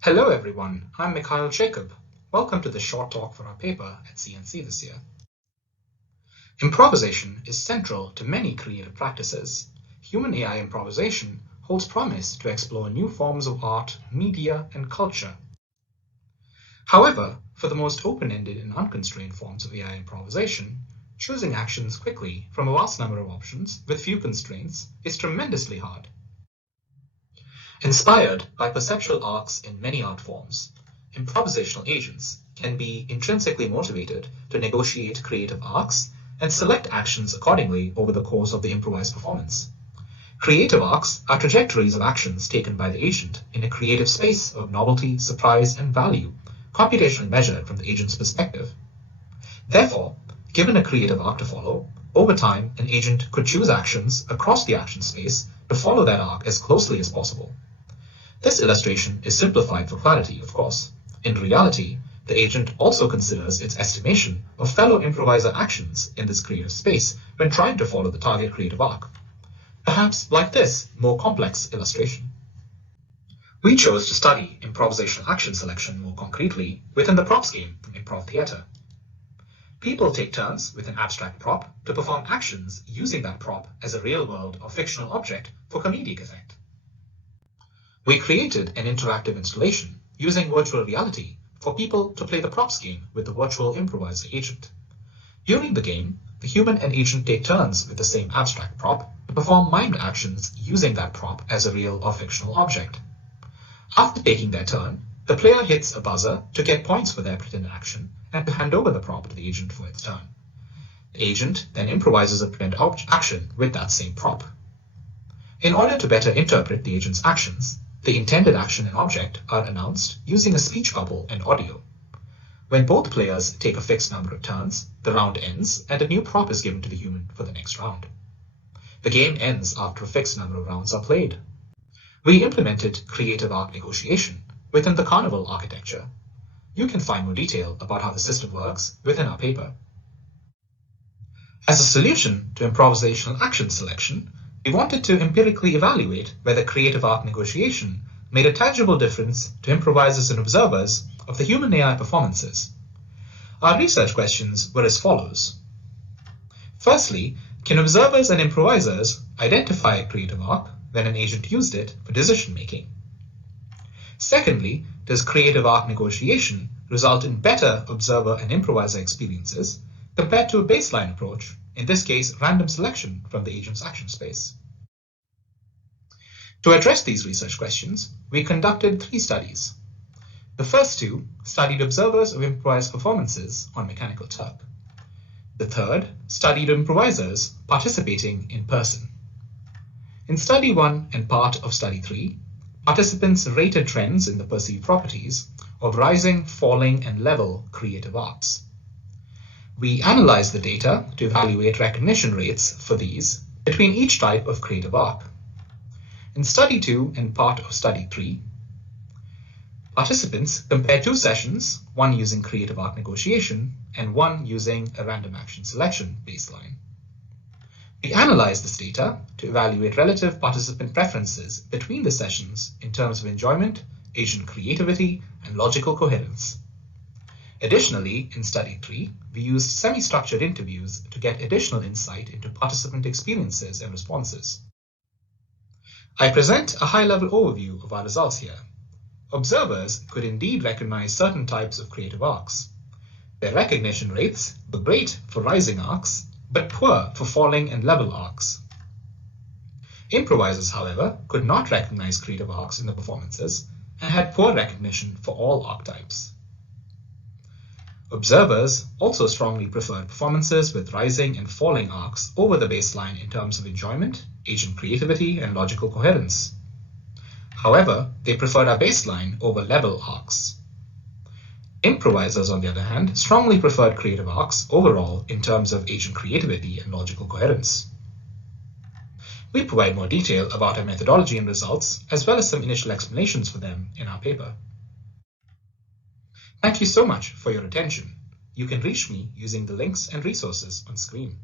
Hello everyone, I'm Mikhail Jacob. Welcome to the short talk for our paper at CNC this year. Improvisation is central to many creative practices. Human AI improvisation holds promise to explore new forms of art, media, and culture. However, for the most open-ended and unconstrained forms of AI improvisation, choosing actions quickly from a vast number of options with few constraints is tremendously hard. Inspired by perceptual arcs in many art forms, improvisational agents can be intrinsically motivated to negotiate creative arcs and select actions accordingly over the course of the improvised performance. Creative arcs are trajectories of actions taken by the agent in a creative space of novelty, surprise, and value, computationally measured from the agent's perspective. Therefore, given a creative arc to follow, over time an agent could choose actions across the action space to follow that arc as closely as possible. This illustration is simplified for clarity, of course. In reality, the agent also considers its estimation of fellow improviser actions in this creative space when trying to follow the target creative arc. Perhaps like this more complex illustration. We chose to study improvisational action selection more concretely within the props game from improv theater. People take turns with an abstract prop to perform actions using that prop as a real-world or fictional object for comedic effect. We created an interactive installation using virtual reality for people to play the props game with the virtual improviser agent. During the game, the human and agent take turns with the same abstract prop to perform mimed actions using that prop as a real or fictional object. After taking their turn, the player hits a buzzer to get points for their pretended action and to hand over the prop to the agent for its turn. The agent then improvises a pretended action with that same prop. In order to better interpret the agent's actions, the intended action and object are announced using a speech bubble and audio. When both players take a fixed number of turns, the round ends and a new prop is given to the human for the next round. The game ends after a fixed number of rounds are played. We implemented creative arc negotiation within the CARNIVAL architecture. You can find more detail about how the system works within our paper. As a solution to improvisational action selection, we wanted to empirically evaluate whether creative arc negotiation made a tangible difference to improvisers and observers of the human AI performances. Our research questions were as follows. Firstly, can observers and improvisers identify a creative arc when an agent used it for decision making? Secondly, does creative arc negotiation result in better observer and improviser experiences compared to a baseline approach, in this case random selection from the agent's action space? To address these research questions, we conducted 3 studies. The first 2 studied observers of improvised performances on Mechanical Turk. The third studied improvisers participating in person. In Study 1 and part of Study 3, participants rated trends in the perceived properties of rising, falling, and level creative arcs. We analyzed the data to evaluate recognition rates for these between each type of creative arc. In Study 2 and part of Study 3, participants compared 2 sessions, one using creative arc negotiation and one using a random action selection baseline. We analyzed this data to evaluate relative participant preferences between the sessions in terms of enjoyment, agent creativity, and logical coherence. Additionally, in Study 3, we used semi-structured interviews to get additional insight into participant experiences and responses. I present a high-level overview of our results here. Observers could indeed recognize certain types of creative arcs. Their recognition rates were great for rising arcs, but poor for falling and level arcs. Improvisers, however, could not recognize creative arcs in the performances and had poor recognition for all archetypes. Observers also strongly preferred performances with rising and falling arcs over the baseline in terms of enjoyment, agent creativity, and logical coherence. However, they preferred our baseline over level arcs. Improvisers, on the other hand, strongly preferred creative arcs overall in terms of agent creativity and logical coherence. We provide more detail about our methodology and results, as well as some initial explanations for them in our paper. Thank you so much for your attention. You can reach me using the links and resources on screen.